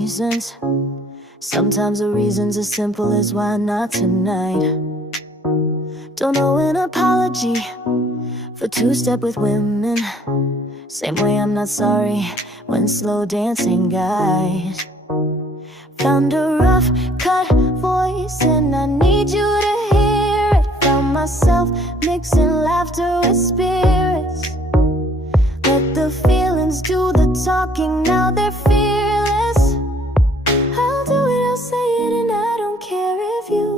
reasons. Sometimes the reason's as simple as why not tonight. Don't owe an apology for two-step with women. Same way I'm not sorry when slow dancing guys. Found a rough cut voice and I need you to hear it. Found myself mixing laughter with spirits. Let the feelings do the talking, now they're fearless. I'll do it, I'll say it, and I don't care if you.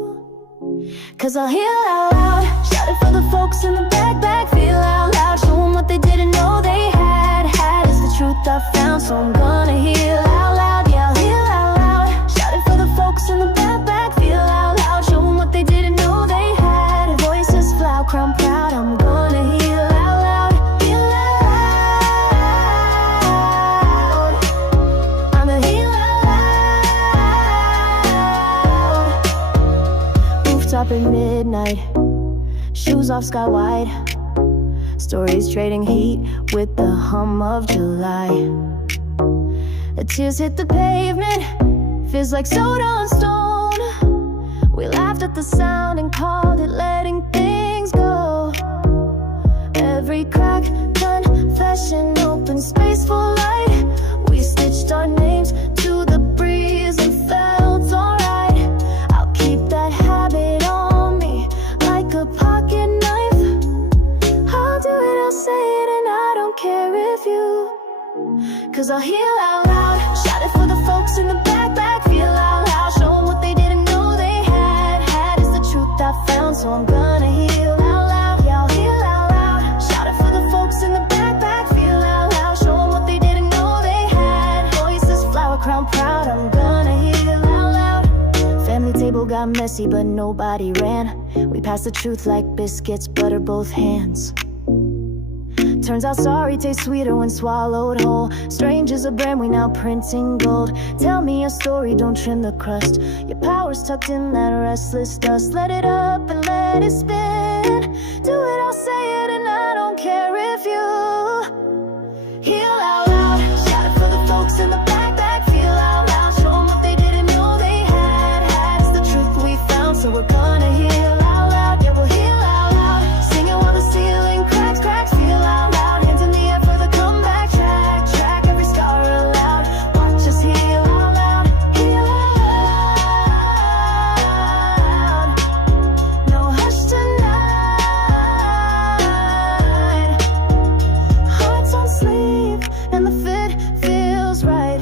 'Cause I'll heal out loud, shout it for the folks in the back, feel out loud. Show them what they didn't know they had is the truth I found, so I'm gonna heal out loud. Yeah, I'll heal out loud, shout it for the folks in the back, feel out loud. Show them what they didn't know they had. Voices fly, crown proud, I'm gonna heal out loud. Heal out loud, I'ma heal out loud. Rooftop at midnight, shoes off sky wide. Stories trading heat with the hum of July. The tears hit the pavement, feels like soda on stone. We laughed at the sound and called it letting things go. Every crack, confession, open space for light. We stitched our names to the breeze and felt alright. I'll keep that habit on me like a pocket knife. I'll do it, I'll say it, and I don't care if you. 'Cause I'll heal out loud, shout it for the folks in the back, feel out loud. Show them what they didn't know they had is the truth I found, so I'm gonna heal out loud. Yeah, I'll heal out loud, shout it for the folks in the back, feel out loud. Show them what they didn't know they had. Voices flower crown proud, I'm gonna heal out loud. Family table got messy, but nobody ran. We passed the truth like biscuits, butter both hands. Turns out sorry tastes sweeter when swallowed whole. Strange as a brand, we now printing gold. Tell me a story, don't trim the crust. Your power's tucked in that restless dust. Let it up and let it spin. Do it, I'll say it, and I don't care if you. Heal out loud, shout it for the folks in the back, feel out loud. Show them what they didn't know they had is the truth we found, so we're gonna heal out loud. Yeah, we'll heal out loud, sing it while the ceiling cracks, feel out loud. Hands in the air for the comeback track every scar aloud. Watch us heal out loud, heal out loud. No hush tonight. Hearts on sleep and the fit feels right.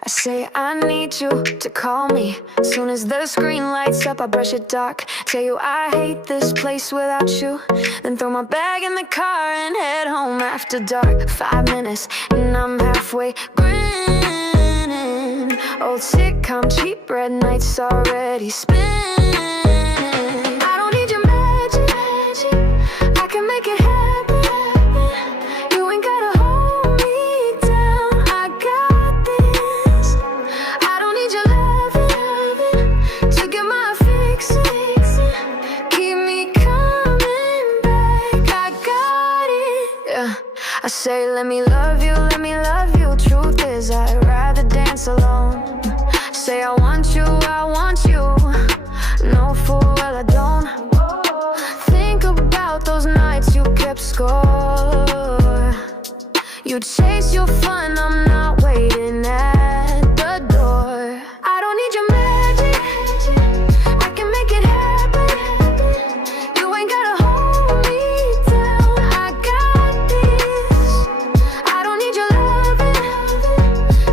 I say I need you to call me. Soon as the screen lights up, I brush it dark. Tell you I hate this place without you. Then throw my bag in the car and head home after dark. 5 minutes and I'm halfway grinning. Old sitcom, cheap red nights already spinning. I don't need your magic, I can make it happen. You ain't gotta hold me down, I got this. I don't need your loving to get my fix. Keep me coming back, I got it. Yeah, I say let me love you, let me love you. Truth is I'd rather dance alone. Say I want you, no fool, well I don't. Think about those nights you kept score. You chase your fun, I'm not waiting at the door. I don't need your magic, I can make it happen. You ain't gotta hold me down, I got this. I don't need your loving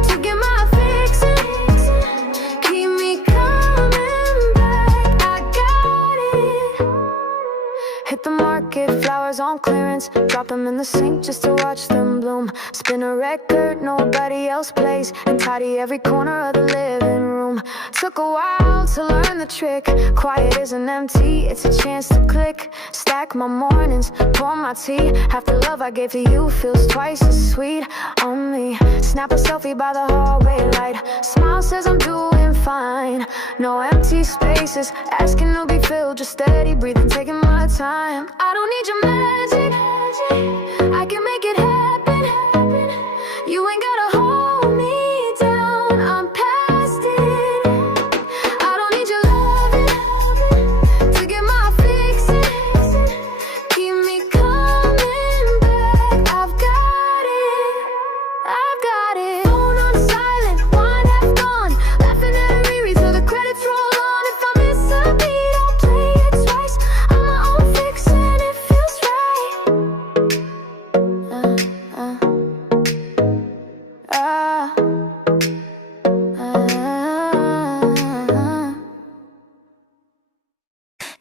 to get my fixin'. Keep me coming back, I got it. Hit the market, flowers on clearance. Drop them in the sink just to watch them bloom. Spin a record nobody else plays, and tidy every corner of the living room. Took a while to learn the trick. Quiet isn't empty, it's a chance to click. Stack my mornings, pour my tea. Half the love I gave to you feels twice as sweet on me. Snap a selfie by the hallway light. Smile says I'm doing fine. No empty spaces, asking to be filled. Just steady breathing, taking my time. I don't need your magic, I can make it happen. You ain't gotta hold me down, I'm past it. I don't need your loving to get my fixin'. Keep me coming back, I've got it. Phone on silent, wine half gone. Laughing at a reread till the credits roll on. If I miss a beat, I'll play it twice. I'm my own fix and it feels right.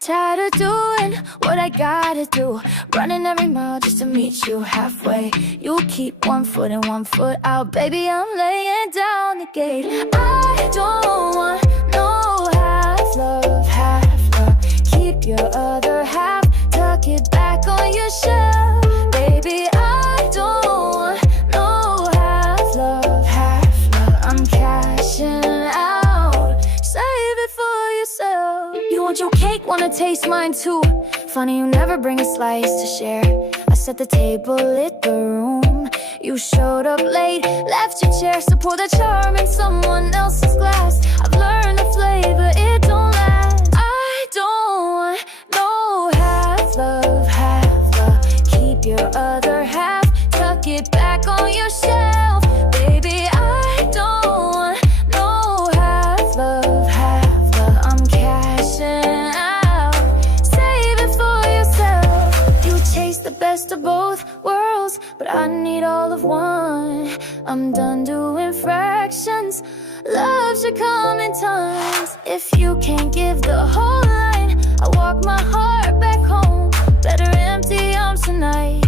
Tired of doing what I gotta do, running every mile just to meet you halfway. You keep 1 foot in 1 foot out, baby, I'm laying down the gate. I don't want no half love, half love. Keep your other half, tuck it back on your shelf. Baby, I don't want no half love, half love. I'm cashing out, save it for yourself. You want your cake, wanna taste mine too. Funny you never bring a slice to share. I set the table, lit the room. You showed up late, left your chair, so pour the charm in someone else's glass. I've learned the flavor, it don't last. I don't want no half love, half love. Keep your other half, tuck it back on your shelf. Baby, I don't want no half love, half love. I'm cashing out, save it for yourself. You chase the best of both worlds, but I need all of one. I'm done doing fractions, love should come in times. If you can't give the whole line, I walk my heart back home. Better empty arms tonight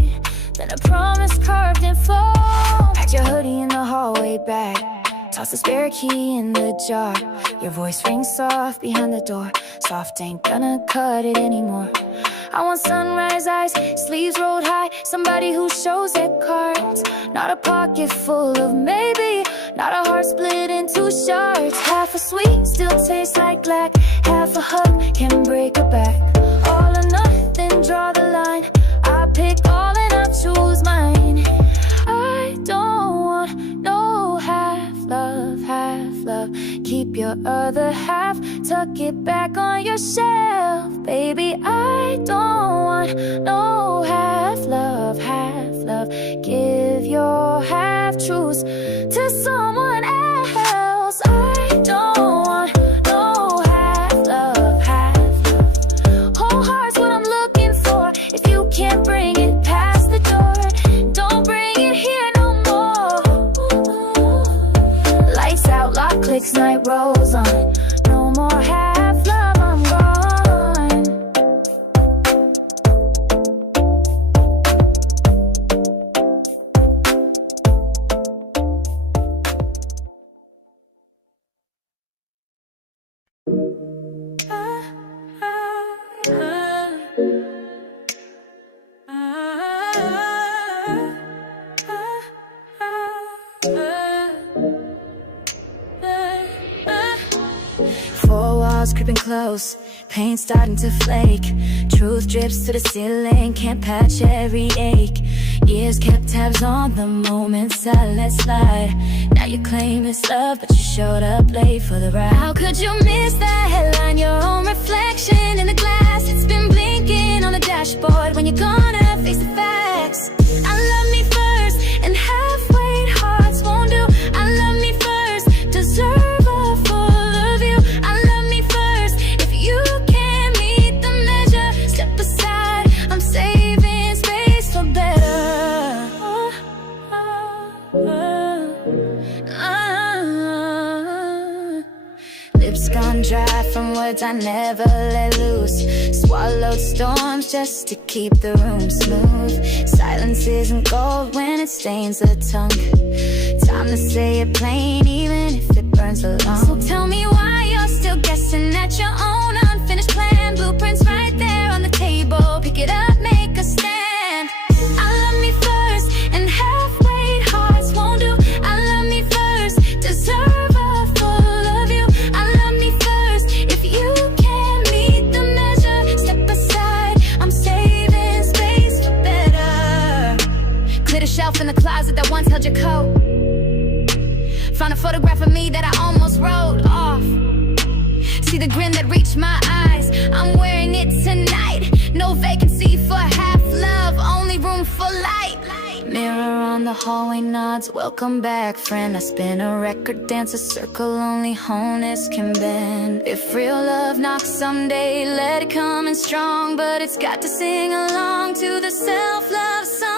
than a promise carved in foam. Packed your hoodie in the hallway bag, toss the spare key in the jar. Your voice rings soft behind the door. Soft ain't gonna cut it anymore. I want sunrise eyes, sleeves rolled high. Somebody who shows their cards, not a pocket full of maybe, not a heart split into shards. Half a sweet still tastes like black, half a hug can break a back. All or nothing, draw the line. I pick all and I choose mine. I don't want no half love, half love. Keep your other half, tuck it back on your shelf. Baby, I don't want no half love, half love. Give your half truths to someone else. I don't want no half love, half love. Whole heart's what I'm looking for. If you can't bring it past the door, don't bring it here no more. Lights out, lock clicks, night rolls on. No more half love, I'm gone. Four walls creeping close, pain starting to flake. Truth drips to the ceiling, can't patch every ache. Years kept tabs on the moments I let slide. Now you claim it's love, but you showed up late for the ride. How could you miss that headline? Your own reflection in the glass, it's been blinking on the dashboard. When you're gonna face the facts, I love me first, and half-weight hearts won't do. I love me first, deserve a full of you. I love me first, if you can't meet the measure, step aside, I'm saving space for better. Lips gone dry from words I never let loose. Swallowed storms just to keep the room smooth. Silence isn't gold when it stains the tongue. Time to say it plain even if it burns along. So tell me why you're your coat. Found a photograph of me that I almost wrote off. See the grin that reached my eyes, I'm wearing it tonight. No vacancy for half love, only room for light. Mirror on the hallway nods, welcome back friend. I spin a record, dance a circle only honest can bend. If real love knocks someday, let it come in strong. But it's got to sing along to the self-love song.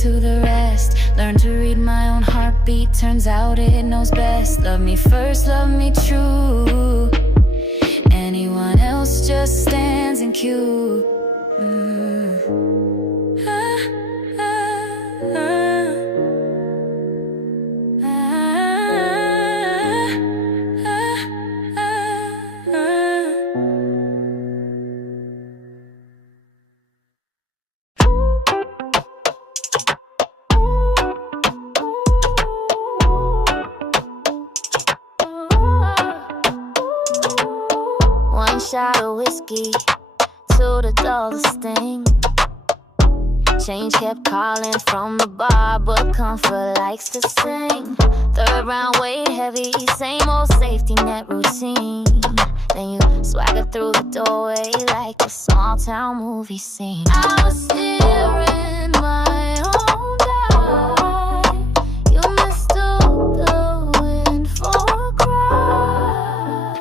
To the rest, learn to read my own heartbeat. Turns out it knows best. Love me first, love me true. Anyone else just stands in queue. Shot of whiskey to the dull sting. Change kept calling from the bar, but comfort likes to sing. Third round weighed heavy, same old safety net routine. Then you swagger through the doorway like a small town movie scene. I was steering my own die. You mistook the wind for a cry.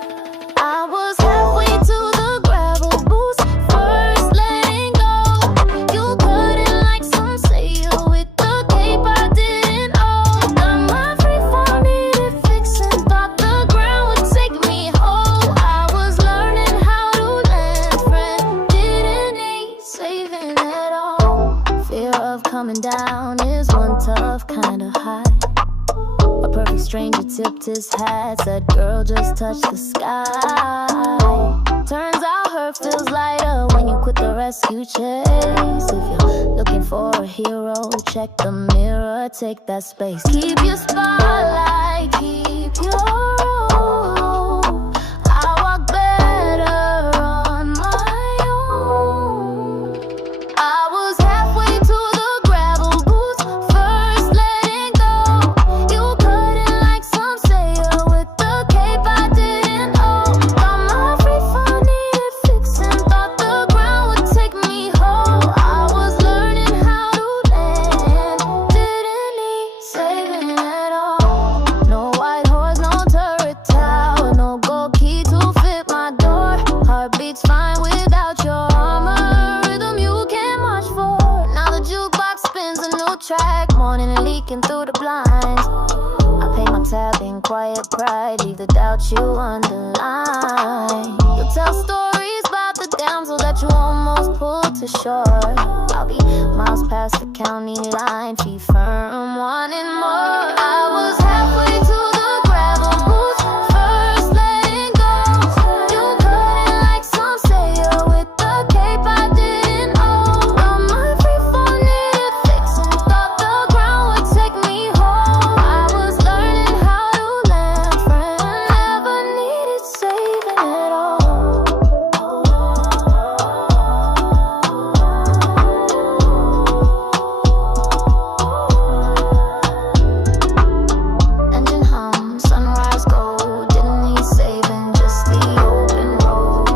I was halfway to the gravel boost, first letting go. You cut it like some sail with the cape I didn't own. Got my free fall, needed fixing, thought the ground would take me home. I was learning how to land, friend, didn't need saving at all. Fear of coming down is one tough kind of high. A perfect stranger tipped his hat, said girl just touch the sky. Turns out her feels lighter when you quit the rescue chase. If you're looking for a hero, check the mirror, take that space. Keep your spotlight, keep your own. I walk better on my own. I was halfway to the gravel boots, first letting go. You cut it like some sail with the cape I didn't own. Got my free fall, needed fixing, thought the ground would take me home. I was learning how to land, didn't need saving at all. No white horse, no turret tower, no gold key to fit my door. Heartbeat's fine without your armor, rhythm you can't march for. Now the jukebox spins a new track, morning leaking through the blinds. I pay my tab in quiet pride, leave the doubt you underline. You'll tell stories about the damsel that you almost pulled to shore. I'll be miles past the county line, feet firm, wanting more. I was halfway to the gravel boots, first letting go. You cut it like some sail with the cape I didn't own. Got my free fall, needed fixing, thought the ground would take me home. I was learning how to land, friend, never needed saving at all. Engine hum, sunrise gold, didn't need saving, just the open road.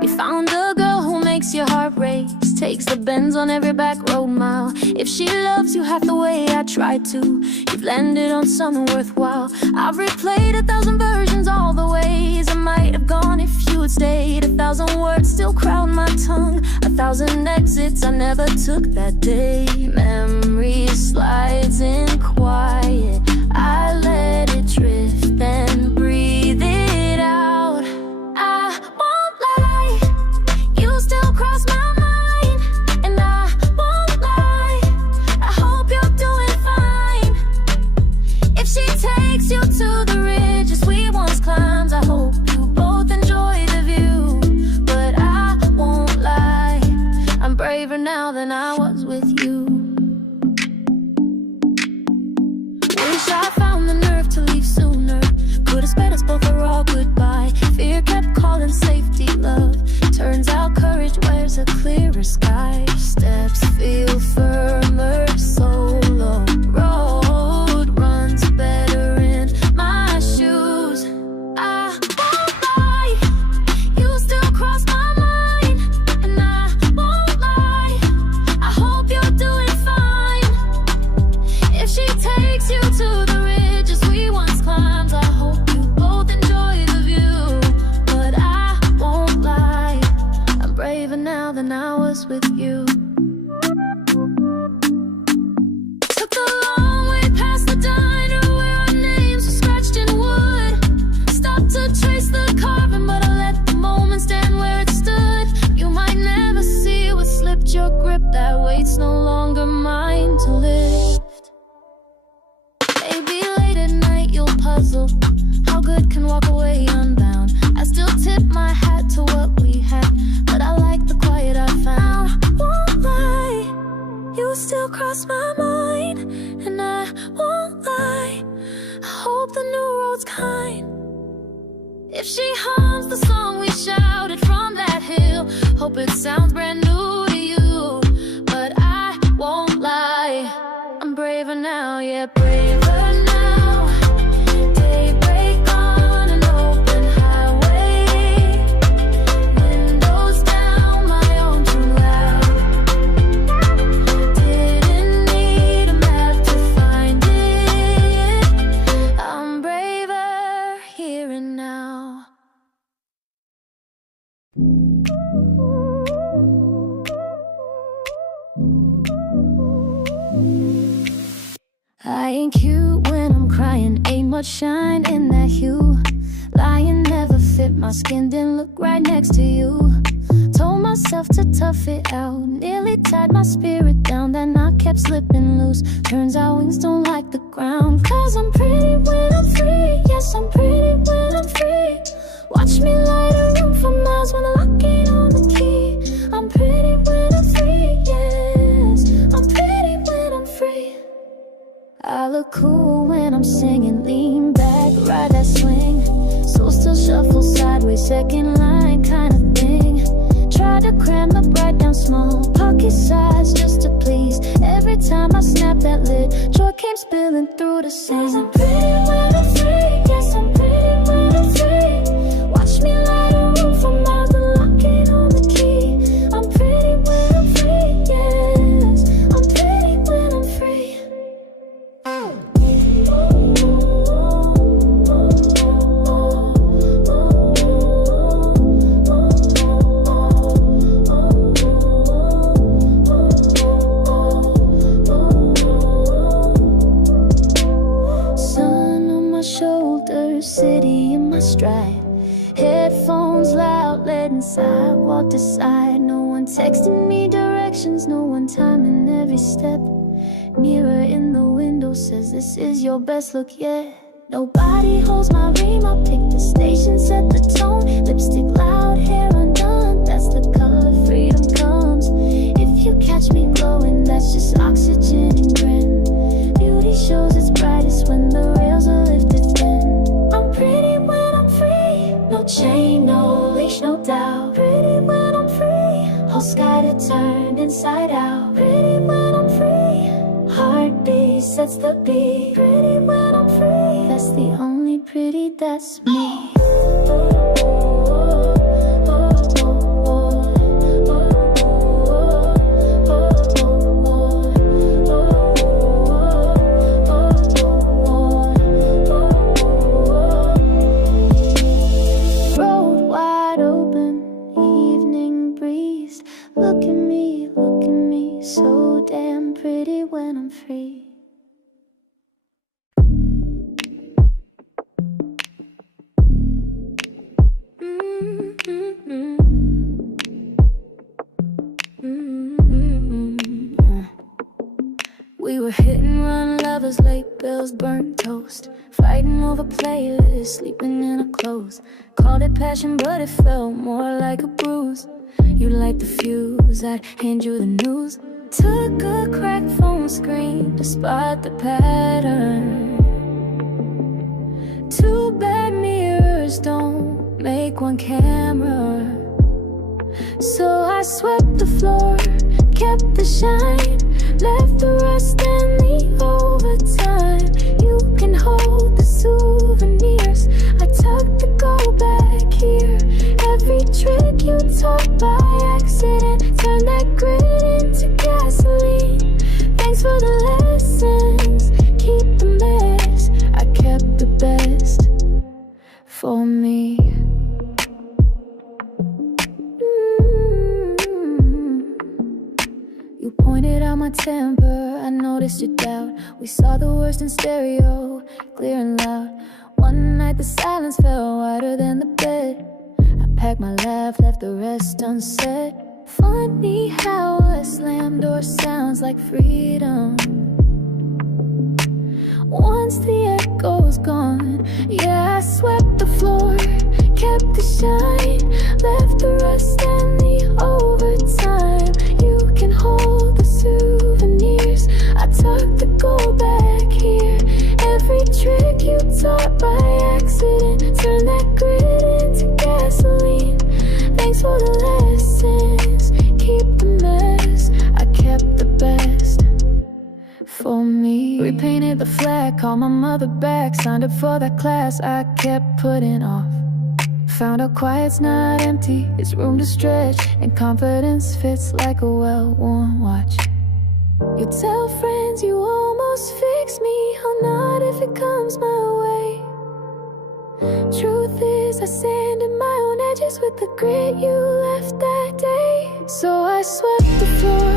You found a girl who makes your heart race, takes the bends on every back road mile. If she loves you half the way I try to, you've landed on something worthwhile. I've replayed 1,000 versions, all the ways I might have gone if you had stayed. 1,000 words still crowd my tongue, 1,000 exits I never took that day. Memories slides in quiet, I let it drift and breathe it out. I won't lie, you still cross my mind, and I won't lie, she takes you to the ridges we once climbed, I hope you both enjoy the view. But I won't lie, I'm braver now than I was with you. Wish I found the nerve to leave sooner. Could've sped us both a raw goodbye. Fear kept calling safety love. Turns out courage wears a clearer sky. Steps feel firmer, solo road runs better in my shoes. I won't lie, you still cross my mind. And I won't lie, I hope you're doing fine. If she takes you to the ridges we once climbed, I hope you both enjoy the view. But I won't lie, I'm braver now than I was with you. Took the long way past the diner where our names were scratched in wood. Stopped to trace the carving, but I let the moment stand where it stood. You might never see what slipped your grip. That weight's no longer mine to lift. Maybe late at night you'll puzzle how good can walk away unbound. I still tip my hat to what we had, but I like the quiet I found. Won't lie, you still cross my mind. And I won't lie, I hope the new road's kind. If she hums the song we shouted from that hill, hope it sounds brand new to you. But I won't lie, I'm braver now, yeah, braver now. Daybreak on an open highway, windows down, my own too loud. Didn't need a map to find it. I'm braver here and now. I ain't cute when I'm crying, ain't much shine in that hue. Lying never fit my skin, didn't look right next to you. Told myself to tough it out, nearly tied my spirit down, then I kept slipping loose. Turns out wings don't like the ground. Cause I'm pretty when I'm free, yes I'm pretty when I'm free. Watch me light a room for miles when the lock ain't on the key. I'm pretty when I'm free, yes I'm pretty when I'm free. I look cool when I'm singing, lean back, ride that swing. Soul still shuffle sideways, second line kind of thing. Try to cram up right down small, pocket size just to please. Every time I snap that lid, joy came spilling through the sand. I'm pretty when I'm free, yes I'm pretty when I'm free. Watch me light a room for miles, the lock ain't on the key. I'm pretty when I'm free, yes I'm pretty when I'm free. Sun on my shoulders, city in my stride. Headphones loud, led inside, walked aside. No one texting me directions, no one timing every step. Mirror in the window says this is your best look yet. Nobody holds my ream, I'll pick the station, set the tone. Lipstick loud, hair undone, that's the color freedom comes. If you catch me glowing, that's just oxygen and grin. Beauty shows its brightest when the rails are lifted thin. I'm pretty when I'm free, no chain, no leash, no doubt. Pretty when I'm free, whole sky to turn inside out. Pretty when I'm free, heartbeat sets the beat. Pretty when I'm free, that's the only pretty that's me. Road wide open, evening breeze. Look at me, so damn pretty when I'm free. lovers, late bills, burnt toast. Fighting over playlists, sleeping in our clothes. Called it passion, but it felt more like a bruise. You light the fuse, I'd hand you the news. Took a cracked phone screen to spot the pattern. Two bad mirrors don't make one camera. So I swept the floor, kept the shine, left the rust and the overtime. You can hold the souvenirs, I tucked the gold back here. Every trick you taught by accident, turn that grit into gasoline. Thanks for the lessons, keep the mess. I kept the best for me. You pointed out my temper, I noticed your doubt. We saw the worst in stereo, clear and loud. One night the silence fell wider than the bed. I packed my laugh, left the rest unsaid. Funny how a slam door sounds like freedom once the echo's gone. Yeah, I swept the floor, kept the shine, left the rust and the overtime. You can hold the souvenirs, I tucked the gold back here. Every trick you taught by accident, turn that grit into gasoline. Thanks for the lessons, keep the mess. I kept the best for me. Repainted the flag, called my mother back, signed up for that class I kept putting off. Found out quiet's not empty, it's room to stretch, and confidence fits like a well-worn watch. You tell friends you almost fix me, I'll nod if it comes my way. Truth is I sanded my own edges with the grit you left that day. So I swept the floor,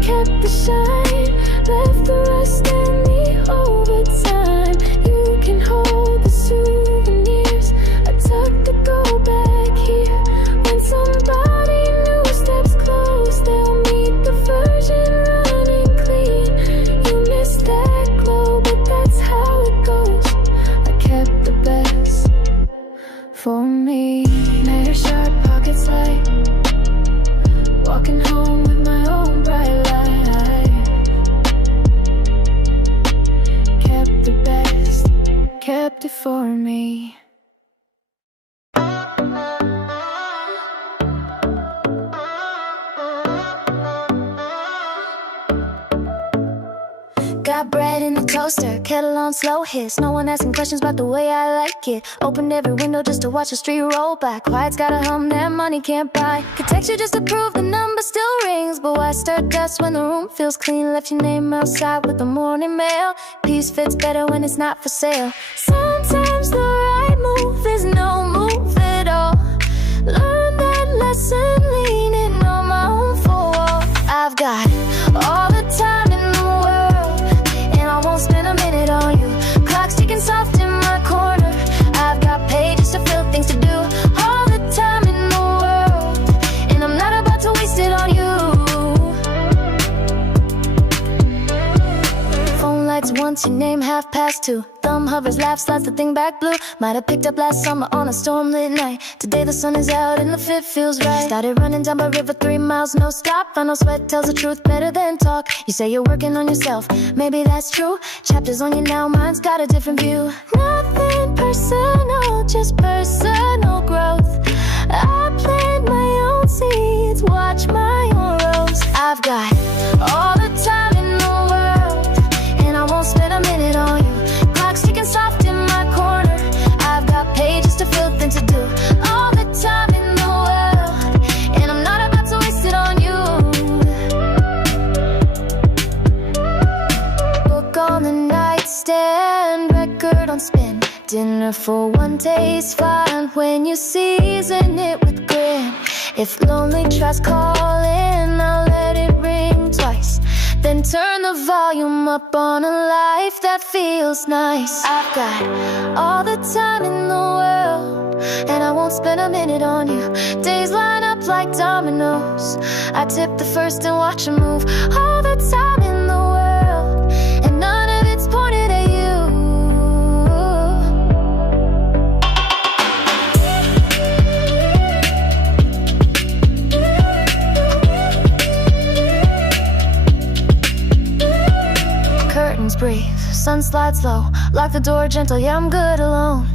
kept the shine, left the rust and the overtime. You can hold the souvenirs, I tucked the gold back here. When somebody new steps close, they'll meet the version running clean. You missed that glow, but that's how it goes. I kept the best for me. Nails sharp, pockets light, walking home with my own bright light. Kept the best, kept it for me. Got bread in the toaster, kettle on slow hiss. No one asking questions about the way I like it. Opened every window just to watch the street roll by. Quiet's got a hum that money can't buy. Could text you just to prove the number still rings, but why stir dust when the room feels clean? Left your name outside with the morning mail. Peace fits better when it's not for sale. Sometimes the right move is no move at all. Learn that lesson leaning on my own four walls. I've got all the time in the world, and I won't spend a minute on you. Clock's ticking soft in my corner, I've got pages to fill, things to do. All the time in the world, and I'm not about to waste it on you. Phone lights once, your name 2:30. Thumb hovers, laugh, slides the thing back blue. Might have picked up last summer on a stormlit night. Today the sun is out and the fit feels right. Started running down by river, 3 miles, no stop. Final sweat tells the truth better than talk. You say you're working on yourself, maybe that's true. Chapters on you now, mine's got a different view. Nothing personal, just personal growth. I plant my own seeds, watch my own rows. I've got all the time in the world, and I won't spend a minute on you. Clock's ticking soft in my corner, I've got pages to fill, things to do. All the time in the world, and I'm not about to waste it on you. Book on the nightstand, record on spin. Dinner for one day's fine when you season it with grin. If lonely tries calling, I'll let it ring twice. Then turn the volume up on a life that feels nice. I've got all the time in the world, and I won't spend a minute on you. Days line up like dominoes, I tip the first and watch 'em move. All the time in the world, and none of it's pointing slide slow. Lock the door gentle, yeah, I'm good alone.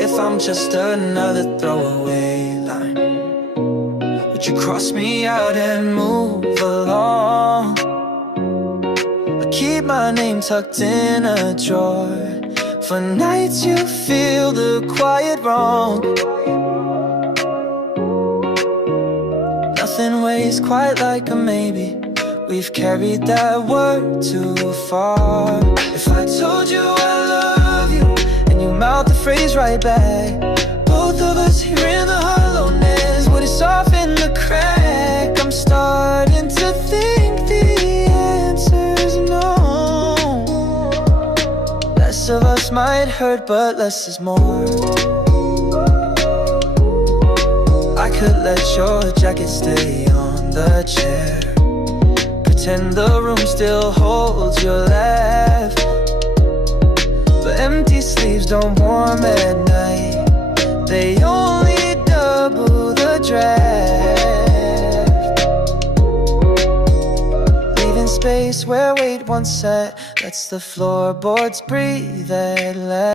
If I'm just another throwaway line, would you cross me out and move along? Or keep my name tucked in a drawer for nights you feel the quiet wrong. Nothing weighs quite like a maybe. We've carried that word too far. If I told you I love you and you mouth the phrase right back, both of us here in the hollowness, would it soften the crack? I'm starting to think the answer's no. Less of us might hurt, but less is more. I could let your jacket stay on the chair, pretend the room still holds your laugh, but empty sleeves don't warm at night, they only double the draft. Leaving space where weight once sat lets the floorboards breathe at last.